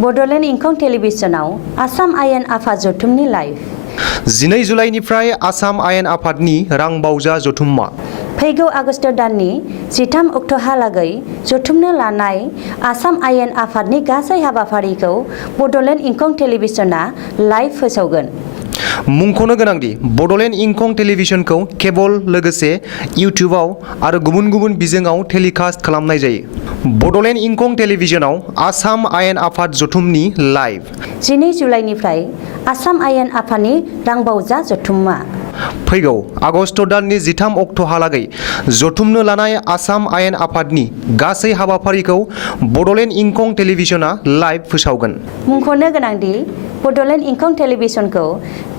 बड'लेण्ड इंखं टेलिभिजनाव आसाम आयेन आफाद जथुमनि लाइभ 12 जुलाइनिफ्राय आसाम आयेन आफादनि रां बावजा जथुम्मा फैगौ आगस्ट दाननि 13 अक्ट'हालागै जथुमनो लानाय आसाम आयेन आफादनि गासै हाबाफारिखौ बड'लेण्ड इंखं टेलिभिजना लाइभ फोसावगोन। मुंख'नो गोनांदि बड'लेण्ड इंखं टेलिभिजनखौ केबल लोगोसे इउटिउबआव आरो गुबुन गुबुन बिजोङाव टेलिकास्ट खालामनाय जायो। बड'लेण्ड इंखं टेलिभिजनाव आसाम आयेन आफाद जथुमनि लाइभ 12 जुलाइनिफ्राय आसाम आयेन आफादनि रां बावजा जथुम्मा फैगौ आगस्ट दाननि 13 अक्ट'हालागै जथुमनो लानाय आसाम आयेन आफादनि गासै हाबाफारिखौ बड'लेण्ड इंखं टेलिभिजना लाइभ फोसावगोन। मुंख'नो गोनांदि बड'लेण्ड इंखं टेलिभिजनखौ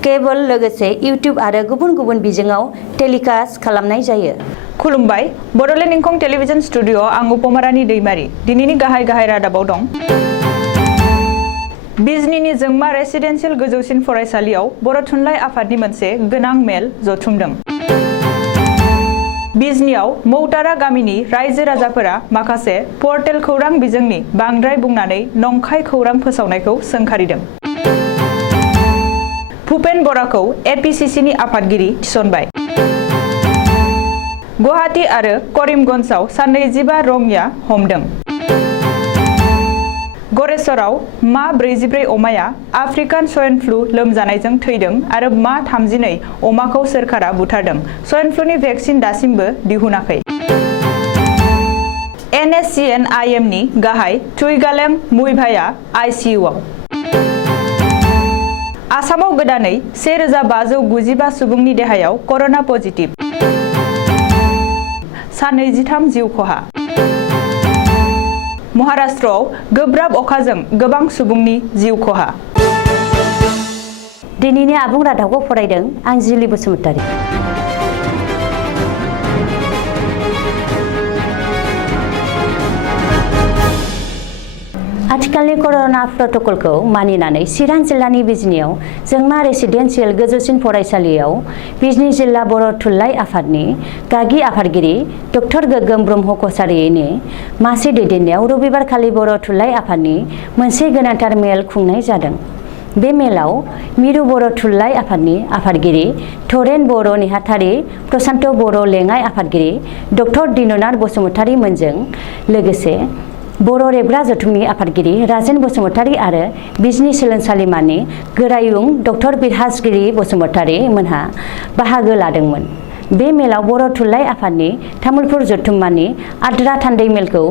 केबल लोगोसे इउटिउब आरो गुबुन गुबुन बिजोङाव टेलिकास्ट खालामनाय जायो। खुलुमबाय, बड'लेण्ड इंखं टेलिभिजन स्टुडिअ आं उपमारानि दैमारि। दिनैनि गाहाय रादाबाव दं। बिजनीनि जोंमा रेसिडेन्सियेल गोजौसिन फरायसालियाव बर' थुनलाइ आफादनि मोनसे गोनां मेल जथुमदों। बिजनीआव मौतारा गामिनि रायजो राजाफोरा माखासे पर्टेल खौरां बिजोंनि बांद्राय बुंनानै नंखाय खौरां फोसावनायखौ सोंखारिदों। भुपेन बराखौ एपिसिसिनि आफादगिरि थिसनबाय। गुवाहाटी आरो करिमगन्जआव साननै 12 रङिया हमदों। गरेश्वराव मा 44 अमाया आफ्रिकान स्वाइन फ्लु लोमजानायजों थैदों आरो मा 32 अमाखौ सोरखारा बुथारदों। स्वाइन फ्लुनि भेक्सिन दासिमबो दिहुनाखै। NSCN-IM नि गाहाय थुइगालें मुइभाया ICUआव। आसामाव गोदानै 1595 सुबुंनि देहायाव कर'ना पजिटिभ। सा 23 जिउ खहा। महाराष्ट्रआव गोब्राब अखाजों गोबां सुबुंनि जिउ खहा। दिनैनि आबुं रादाबखौ फरायदों आं जिलि बसुमतारी। आथिखालनि कर'ना प्रट'कलखौ मानिनानै चिरां जिल्लानि बिजनीआव जोंमा रेसिडेन्सियेल गोजौसिन फरायसालियाव बिजनी जिल्ला बर' थुनलाइ आफादनि गागि आफादगिरि डक्टर गोगोम ब्रह्म कछारिनि मासि दैदेननायाव रबिबारखालि बर' थुनलाइ आफादनि मोनसे गोनांथार मेल खुंनाय जादों। बे मेलाव मिरु बर' थुनलाइ आफादनि आफादगिरि धरेन बर' नेहाथारि, प्रसान्त बर' लेङाइ आफादगिरि डक्टर दिननाथ बसुमतारी मोनजों लोगोसे बर' रेबग्रा जथुमनि आफादगिरि राजेन बसुमतारी आरो बिजनी सोलोंसालिमानि गोरायुं डक्टर बिरहासगिरि बसुमतारी मोनहा बाहागो लादोंमोन। बे मेलाव बर' थुनलाइ आफादनि तामुलपुर जथुम्मानि आद्रा थान्दै मेलखौ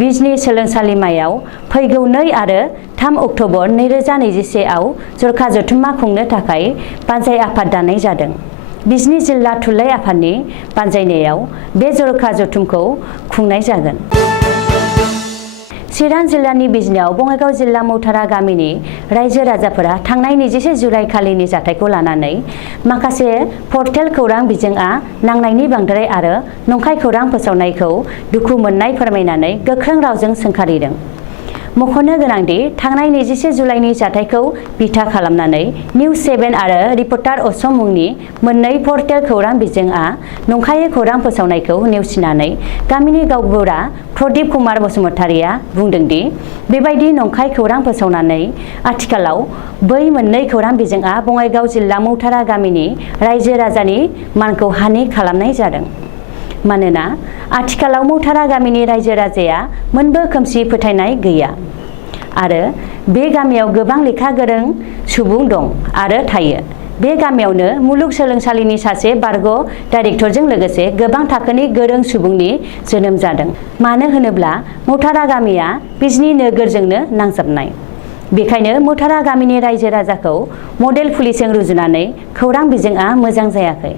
बिजनी सोलोंसालिमायाव फैगौ 2 आरो 3 अक्ट'बर 2021 आव जरखा जथुम्मा खुंनो थाखाय बानजाय आफाद दानाय जादों। बिजनी जिल्ला थुनलाइ आफादनि बानजायनायाव बे जरखा जथुमखौ खुंनाय जागोन। चिरां जिल्लानि बिजनीआव बङाइगाव जिल्ला मौतारा गामिनि रायजो राजाफोरा थांनाय 21 जुलाइ खालिनि जाथायखौ लानानै माखासे पर्टेल खौरां बिजोङा नांनायनि बांद्राय आरो नंखाय खौरां फोसावनायखौ दुखु मोननाय फोरमायनानै गोख्रों रावजों सोंखारिदों। मख'नो गोनांदि थांनाय 21 जुलाइनि जाथायखौ बिथा खालामनानै निउज 7 आरो रिपर्टार असम मुंनि मोननै पर्टेल खौरां बिजोङा नंखायै खौरां फोसावनायखौ नेवसिनानै गामिनि गावबुरा प्रदीप कुमार बसुमतारीया बुंदोंदि बेबायदि नंखाय खौरां फोसावनानै आथिखालाव बै मोननै खौरां बिजोङा बङाइगाव जिल्ला मौतारा गामिनि रायजो राजानि मानखौ हानि खालामनाय जादों। मानोना आथिखालाव मौतारा गामिनि रायजो राजाया मोनबो खोमसि फोथायनाय गैया आरो बे गामियाव गोबां लेखा गोरों सुबुं दं आरो थायो। बे गामियावनो मुलुगसोलोंसालिनि सासे बारग' डाइरेक्टरजों लोगोसे गोबां थाखोनि गोरों सुबुंनि जोनोम जादों। मानो होनोब्ला मौतारा गामिया बिजनी नोगोरजोंनो नांजाबनाय। बेखायनो मौतारा गामिनि रायजो राजाखौ मडेल पुलिसजों रुजुनानै खौरां बिजोङा मोजां जायाखै।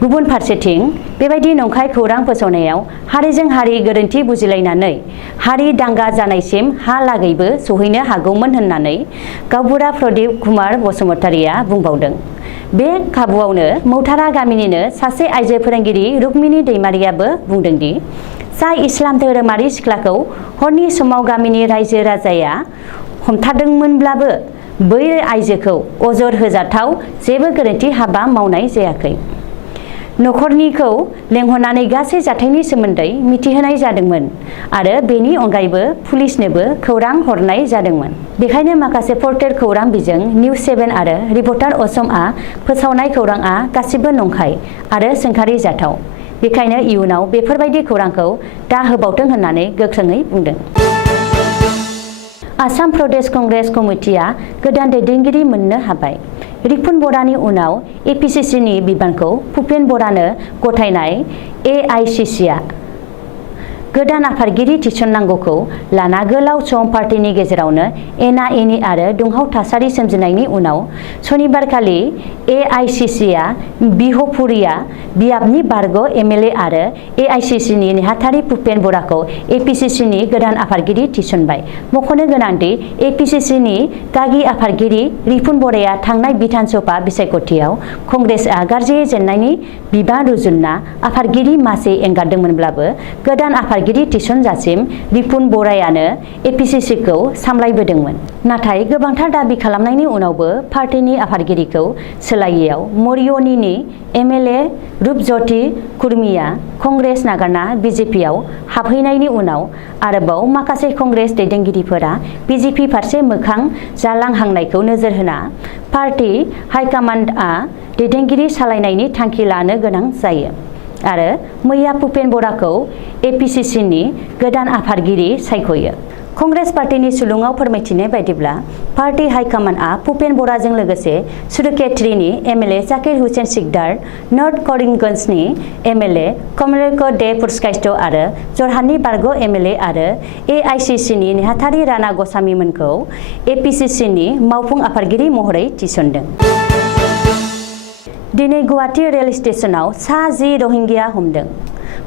गुबुन फारसेथिं बेबायदि नंखाय खौरां फोसावनायाव हारिजों हारि गोरोन्थि बुजिलायनानै हारि दांगा जानायसिम हालागैबो सहैनो हागौमोन होननानै गावबुरा प्रदीप कुमार बसुमतारीया बुंबावदों। बे खाबुआवनो मौतारा गामिनिनो सासे आइजो फोरोंगिरि रुक्मिनी दैमारियाबो बुंदोंदि जाय इस्लाम धोरोमारि सिख्लाखौ हरनि समाव गामिनि रायजो राजाया हमथादोंमोनब्लाबो बै आइजोखौ अजर होजाथाव जेबो गोरोन्थि हाबा मावनाय जायाखै। नखरनिखौ लेंहरनानै गासै जाथायनि सोमोन्दै मिथिहोनाय जादोंमोन आरो बेनि अनगायैबो पुलिसनोबो खौरां हरनाय जादोंमोन। बेखायनो माखासे पर्टेल खौरां बिजों निउज 7 आरो रिपर्टार असमआ फोसावनाय खौरांआ गासिबो नंखाय आरो सोंखारि जाथाव। बेखायनो इयुनाव बेफोरबायदि खौरांखौ दा होबावथों होननानै गोख्रोङै बुंदों। आसाम प्रदेश कंग्रेस कमिटिया गोदान दैदेनगिरि मोननो हाबाय। रिपुन बरानि उनाव एपिसिसिनि बिबानखौ भुपेन बरानो गथायनाय एआइसिसिआ गोदान आफादगिरि थिसननांगौखौ लाना गोलाव सम पार्टिनि गेजेरावनो एना एनि आरो दुंहाव थासारि सोमजिनायनि उनाव सनिबारखालि एआइसिसिआ बिहपुरिया बियाबनि बारग' एमएलए आरो एआइसिसिनि नेहाथारि भुपेन बराखौ एपिसिसिनि गोदान आफादगिरि थिसनबाय। मख'नो गोनांदि एपिसिसिनि गागि आफादगिरि रिपुन बराया थांनाय बिधान सभा बिसायख'थियाव कंग्रेसआ गाज्रियै जेननायनि बिबान रुजुनना आफादगिरि मासि एंगारदोंमोनब्लाबो गोदान आफादगिरि थिसनजासिम रिपुन बरायानो एपिसिसिखौ सामलायबोदोंमोन। नाथाय गोबांथार दाबि खालामनायनि उनावबो पार्टिनि आफादगिरिखौ सोलायैयाव मरियनीनि एमएलए रूपज्योति कुर्मीया कंग्रेस नागारना बिजेपिआव हाबहैनायनि उनाव आरोबाव माखासे कंग्रेस दैदेनगिरिफोरा बिजेपि फारसे मोखां जालांहांनायखौ नोजोर होना पार्टी हाइकमान्डआ दैदेनगिरि सालायनायनि थांखि लानो गोनां जायो आरो मैया भुपेन बराखौ एपिसिसिनि गोदान आफादगिरि सायख'यो। कंग्रेस पार्टीनि सुलुङाव फोरमायथिनाय बायदिब्ला पार्टी हाइकमान्डआ भुपेन बराजों लोगोसे सुरुखेत्रीनि एमएलए जाकिर हुसेन सिकदार, नर्थ करिमगंजनि एमएलए कमलेश्वर दे पुरकायस्थ आरो जरहाटनि बारग' एमएलए आरो एआइसिसिनि नेहाथारि राणा ग'स्वामीमोनखौ एपिसिसिनि मावफुं आफादगिरि महरै थिसनदों। दिनै गुवाहाटी रेल स्टेशनाव सा 10 रहिंग्या हमदों।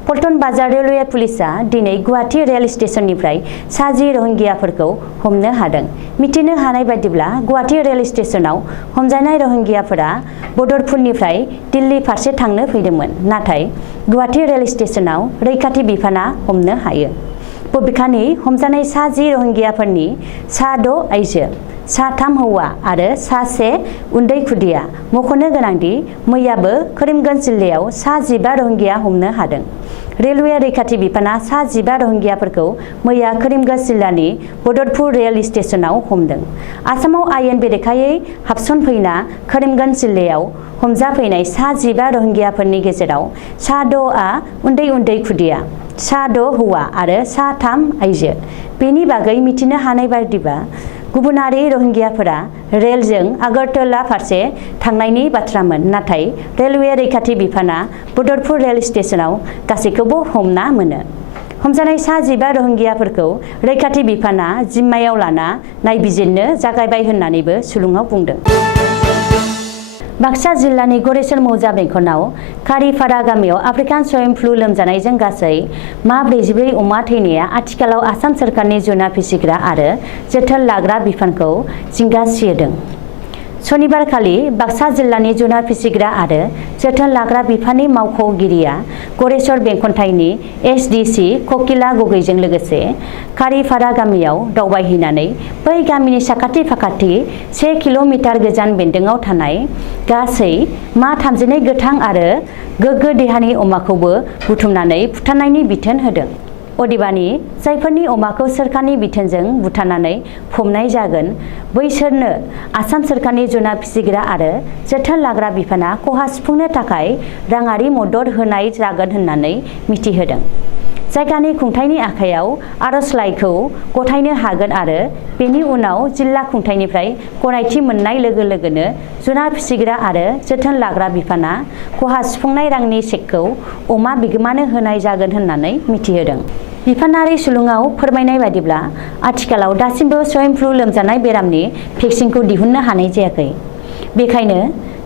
पल्टन बाजार रेलवे पुलिसआ दिनै गुवाहाटी रेल स्टेशननिफ्राय सा 10 रहिंग्याफोरखौ हमनो हादों। मिथिनो हानाय बायदिब्ला गुवाहाटी रेल स्टेशनाव हमजानाय रहिंग्याफोरा बदरपुरनिफ्राय दिल्ली फारसे थांनो फैदोंमोन। नाथाय गुवाहाटी रेल स्टेशनाव रैखाथि बिफाना हमनो हायो। बबेखानि हमजानाय सा 10 रहिंग्याफोरनि सा 6 आइजो, सा 3 हौवा आरो सा 1 उन्दै खुदिया। मख'नो गोनांदि मैयाबो करिमगंज जिल्लायाव सा 15 रहिंग्या हमनो हादों। रेलवे रैखाथि बिफाना सा 15 रहिंग्याफोरखौ मैया करिमगंज जिल्लानि बदरपुर रेल स्टेशनाव हमदों। आसामाव आयेन बेरेखायै हाबसनफैना करिमगंज जिल्लायाव हमजाफैनाय सा 15 रहिंग्याफोरनि गेजेराव सा 6आ उन्दै उन्दै खुदिया, सा 6 हौवा आरो सा 3 आइजो। बेनि बागै मिथिनो हानाय बायदिब्ला गुबुनारि रहिंग्याफोरा रेलजों आगरतला फारसे थांनायनि बाथ्रामोन। नाथाय रेलवे रैखाथि बिफाना बदरपुर रेल स्टेशनाव गासैखौबो हमना मोनो। हमजानाय सा 15 रहिंग्याफोरखौ रैखाथि बिफाना जिम्मायाव लाना नायबिजिरनो जागायबाय होननानैबो सुलुङाव बुंदों। बाक्सा जिल्लानि गरेस्वर मौजा बेंखनाव कारिपारा गामियाव आफ्रिकान स्वाइन फ्लु लोमजानायजों गासै मा 44 अमा थैनाया आथिखालाव आसाम सोरखारनि जुनार फिसिग्रा आरो जोथोन लाग्रा बिफानखौ जिंगासिहोदों। सनिबारखालि बाक्सा जिल्लानि जुनार फिसिग्रा आरो जोथोन लाग्रा बिफाननि मावख'गिरिया गरेस्वर बेंखनथाइनि एसडिसि ककिला गगैजों लोगोसे कारिपारा गामियाव दावबायहैनानै बै गामिनि साखाथि फाखाथि 1 किल'मिटार गोजान बेन्दोङाव थानाय गासै मा 32 गोथां आरो गोग्गो देहानि अमाखौबो बुथुमनानै बुथारनायनि बिथोन होदों। अदेबानि जायफोरनि अमाखौ सोरखारनि बिथोनजों बुथारनानै फबनाय जागोन बैसोरनो आसाम सोरखारनि जुनार फिसिग्रा आरो जोथोन लाग्रा बिफाना खहा सुफुंनो थाखाय राङारि मदद होनाय जागोन होननानै मिथिहोदों। जायगानि खुंथायनि आखायाव आर'जलाइखौ गथायनो हागोन आरो बेनि उनाव जिल्ला खुंथायनिफ्राय गनायथि मोननाय लोगो लोगोनो जुनार फिसिग्रा आरो जोथोन लाग्रा बिफाना खहा सुफुंनाय रांनि चेकखौ अमा बिगोमानो होनाय जागोन होननानै मिथिहोदों। बिफानारि सुलुङाव फोरमायनाय बायदिब्ला आथिखालाव दासिमबो स्वाइन फ्लु लोमजानाय बेरामनि भेक्सिनखौ दिहुननो हानाय जायाखै। बेखायनो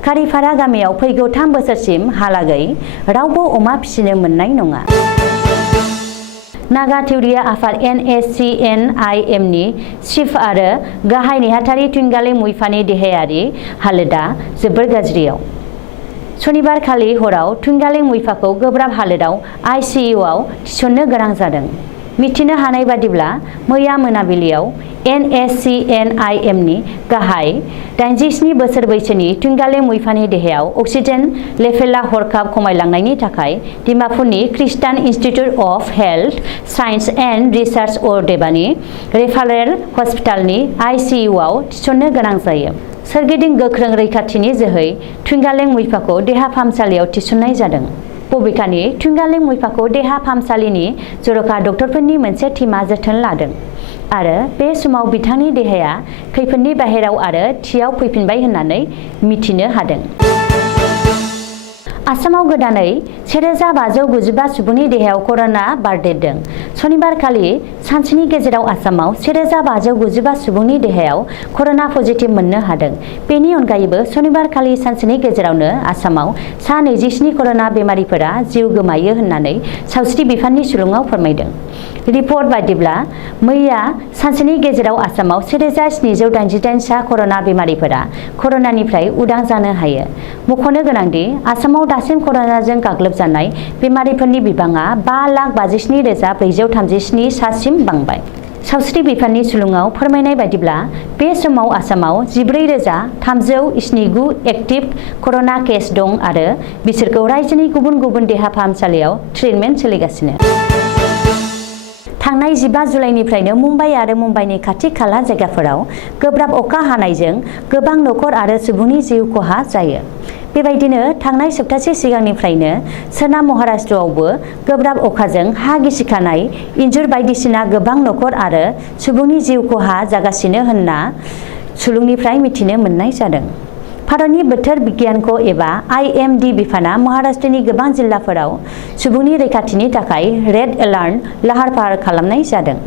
कारिपारा गामियाव फैगौ 3 बोसोरसिम हालागै रावबो अमा फिसिनो मोननाय नङा। नागा थिउरिया आफाद NSCNIMनि चिफ आरो गाहाय नेहाथारि थुंगाले मुइफानि देहायारि हालोदा जोबोर गाज्रियाव। सनिबारखालि हराव थुंगाले मुइफाखौ गोब्राब हालोदाव ICUआव थिसननो गोनां जादों। मिथिनो हानाय बादिब्ला मैया मोनाबिलियाव NSCNIM नि गाहाय 87 बोसोर बैसोनि थुंगाले मुइफानि देहायाव अक्सिजेन लेभेला हरखाब खमायलांनायनि थाखाय डिमापुरनि खृष्टान institute of health science and research अदेबानि रेफारेल हस्पिटालनि ICU आव थिसननो गोनां जायो। सोरगिदिं गोख्रों रैखाथिनि जोहै थुंगालें मुइफाखौ देहा फाहामसालियाव थिसननाय जादों। बबेखानि थुंगालें मुइफाखौ देहा फाहामसालिनि जर'खा डक्टरफोरनि मोनसे टीमा जोथोन लादों आरो बे समाव बिथांनि देहाया खैफोदनि बाहेराव आरो थियाव फैफिनबाय होननानै मिथिनो हादों। आसामाव गोदानै 1595 सुबुंनि देहायाव कर'ना बारदेरदों। सनिबारखालि सानसेनि गेजेराव आसामाव 1595 सुबुंनि देहायाव कर'ना पजिटिभ मोननो हादों। बेनि अनगायैबो सनिबारखालि सानसेनि गेजेरावनो आसामाव सा 27 कर'ना बेमारिफोरा जिउ गोमायो होननानै सावस्रि बिफाननि सुलुङाव फोरमायदों। रिपर्ट बायदिब्ला मैया सानसेनि गेजेराव आसामाव 1788 सा कर'ना बेमारिफोरा कर'नानिफ्राय उदां जानो हायो। मख'नो गोनांदि आसामाव दासिम कर'नाजों गाग्लोबजानाय बेमारिफोरनि बिबाङा 5,57,437 सासिम बांबाय। सावस्रि बिफाननि सुलुङाव फोरमायनाय बायदिब्ला बे समाव आसामाव 14,379 एक्टिभ कर'ना केस दं आरो बिसोरखौ रायजोनि गुबुन गुबुन देहा फाहामसालियाव ट्रिटमेन्ट सोलिगासिनो। थांनाय 15 जुलाइनिफ्रायनो मुम्बाइ आरो मुम्बाइनि खाथि खाला जायगाफोराव गोब्राब अखा हानायजों गोबां नखर आरो सुबुंनि जिउ खहा जायो। बेबायदिनो थांनाय सप्तासे सिगांनिफ्रायनो सोनाब महाराष्ट्रआवबो गोब्राब अखाजों हा गिसिखानाय, इन्जुर बायदिसिना गोबां नखर आरो सुबुंनि जिउ खहा जागासिनो होनना सुलुंनिफ्राय मिथिनो मोननाय जादों। भारतनि बोथोर बिगियानख' एबा IMD बिफाना महाराष्ट्रनि गोबां जिल्लाफोराव सुबुंनि रैखाथिनि थाखाय रेड एलार्ट लाहार-फाहार खालामनाय जादों।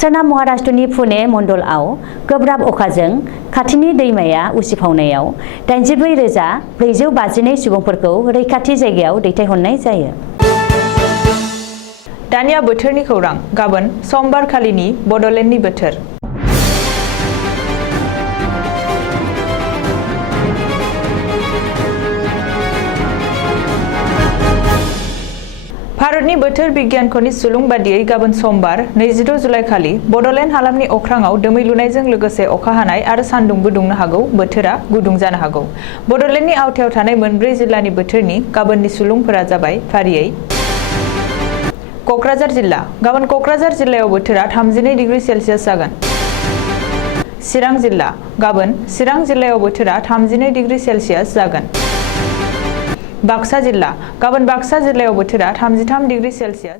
सोनाब महाराष्ट्रनि पुणे मण्डलआव गोब्राब अखाजों खाथिनि दैमाया उसिफावनायाव 84,452 सुबुंफोरखौ रैखाथि जायगायाव दैथायहरनाय जायो। दानिया बोथोरनि खौरां। गाबोन समबारखालिनि बड'लेण्डनि बोथोर। भारतनि बोथोर बिगियानख'नि सुलुं बादियै गाबोन समबार 26 जुलाइखालि बड'लेण्ड हालामनि अख्राङाव दोमैलुनायजों लोगोसे अखा हानाय आरो सान्दुंबो दुंनो हागौ। बोथोरा गुदुं जानो हागौ। बड'लेण्डनि आवथायाव थानाय मोनब्रै जिल्लानि बोथोरनि गाबोननि सुलुंफोरा जाबाय फारियै क'क्राझार जिल्ला। गाबोन क'क्राझार जिल्लायाव बोथोरा 32 डिग्री सेलसियास जागोन। चिरां जिल्ला। गाबोन चिरां जिल्लायाव बोथोरा 31 डिग्री सेलसियास जागोन। बाक्सा जिल्ला। गाबोन बाक्सा जिल्लायाव बोथोरा 33 डिग्री सेलसियास।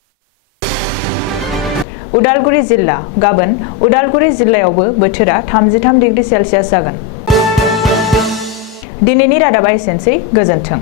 उदालगुरि जिल्ला। गाबोन उदालगुरि जिल्लायावबो बोथोरा 33 डिग्री सेलसियास जागोन। दिनैनि रादाबा एसेनोसै। गोजोन्थों।